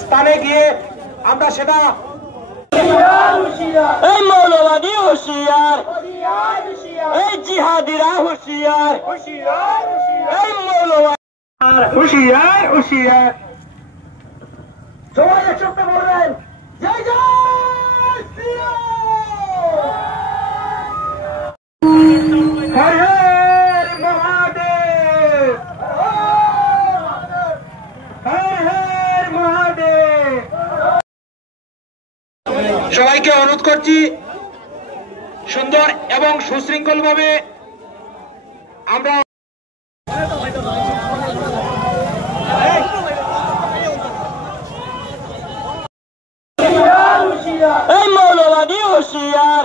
স্থানে গিয়ে আমরা সেটা এই মৌলবাদী হুঁশিয়ার, এই জিহাদিরা হুঁশিয়ার, এই মৌলবাদী হুঁশিয়ার হুঁশিয়ার। সবাই একসাথে বলবেন জয় জয় শ্রীরাম। হর হর মহাদেব, হর হর মহাদেব। সবাইকে অনুরোধ করছি সুন্দর এবং সুশৃঙ্খল ভাবে আমরা এই মৌলবাদী হুঁশিয়ার,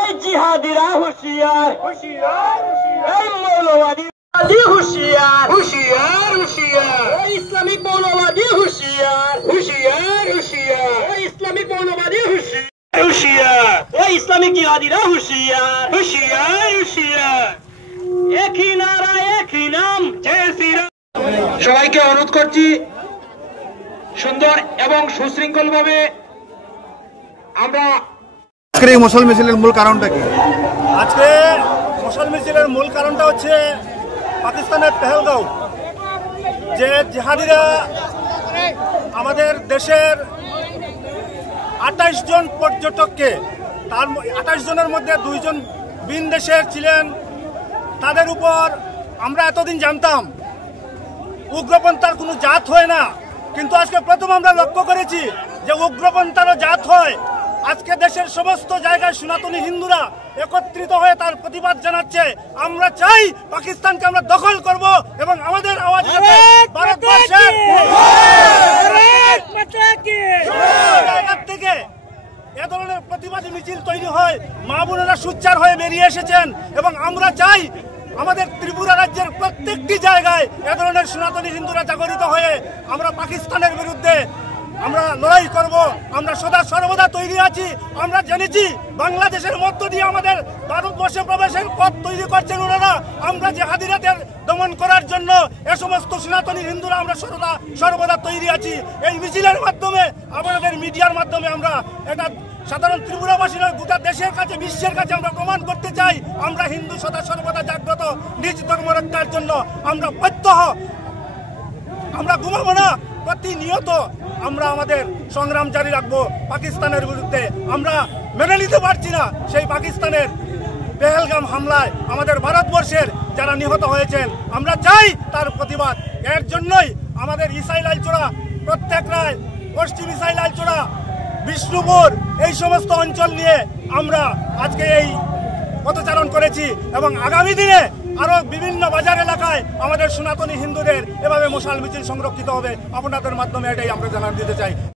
এই জিহাদিরা হুঁশিয়ার, এই মৌলবাদী হুঁশিয়ার, হুঁশিয়ার হুঁশিয়ার, এই ইসলামিক মৌলবাদী হুঁশিয়ার, হুঁশিয়ার হুঁশিয়ার, এই ইসলামিক মৌলবাদী হুঁশিয়ার, হুঁশিয়ার, এই ইসলামিক জিহাদিরা হুঁশিয়ার, হুঁশিয়ার হুঁশিয়ার। একই নারা একই নাম, জয় শ্রীরাম। সবাইকে অনুরোধ করছি সুন্দর এবং সুশৃঙ্খল ভাবে আমরা আজকের এই মশাল মিছিলের মূল কারণটা কি? আজকে মশাল মিছিলের মূল কারণটা হচ্ছে পাকিস্তানের পেহেলগাঁও যে জিহাদিরা আমাদের দেশের 28 জন পর্যটককে, তার 28 জনের মধ্যে 2 জন ভিন দেশের ছিলেন, তাদের উপর আমরা এতদিন জানতাম উগ্রপন্থার কোনো জাত হয় না, কিন্তু আজকে প্রথম আমরা লক্ষ্য করেছি যে উগ্রপন্থারও জাত হয়। আজকে দেশের সমস্ত জায়গায় সনাতনী হিন্দুরা একত্রিত হয়ে তার প্রতিবাদ জানাচ্ছে। আমরা চাই পাকিস্তানকে আমরা দখল করব এবং আমাদের আওয়াজ ভারতবর্ষের থেকে এ ধরনের প্রতিবাদী মিছিল তৈরি হয়। মা বোনেরা সোচ্চার হয়ে বেরিয়ে এসেছেন এবং আমরা চাই আমাদের ত্রিপুরা রাজ্যের প্রত্যেকটি জায়গায় এ ধরনের সনাতনী হিন্দুরা জাগরিত হয়ে আমরা পাকিস্তানের বিরুদ্ধে আমরা লড়াই করব। আমরা সদা সর্বদা তৈরি আছি। আমরা জেনেছি বাংলাদেশের মধ্য দিয়ে আমাদের ভারতবর্ষে প্রবেশের পথ তৈরি করছেন ওনারা। আমরা জিহাদিদের দমন করার জন্য এ সমস্ত সনাতনী হিন্দুরা আমরা সর্বদা তৈরি আছি। এই মিছিলের মাধ্যমে, আমাদের মিডিয়ার মাধ্যমে আমরা এটা সাধারণ ত্রিপুরাবাসী নয়, গোটা দেশের কাছে, বিশ্বের কাছে আমরা প্রমাণ করতে চাই আমরা হিন্দু সদা সর্বদা জাগ্রত, নিজ ধর্ম রক্ষার জন্য আমরা প্রত্যহ আমরা ঘুমাবো না, প্রতিনিয়ত আমরা আমাদের সংগ্রাম জারি রাখবো পাকিস্তানের বিরুদ্ধে। আমরা মেনে নিতে পারছি না সেই পাকিস্তানের পেহেলগাম হামলায় আমাদের ভারতবর্ষের যারা নিহত হয়েছেন। আমরা চাই তার প্রতিবাদ। এর জন্যই আমাদের ইসাইল আইলচোড়া, প্রত্যেক রায়, পশ্চিম ইসাইল আইলচোড়া, বিষ্ণুপুর, এই সমস্ত অঞ্চল নিয়ে আমরা আজকে এই পথচারণ করেছি এবং আগামী দিনে আরো বিভিন্ন বাজার এলাকায় আমাদের সনাতনী হিন্দুদের এভাবে মশাল মিছিল সংরক্ষিত হবে। আপনাদের মাধ্যমে এটাই আমরা জানান দিতে চাই।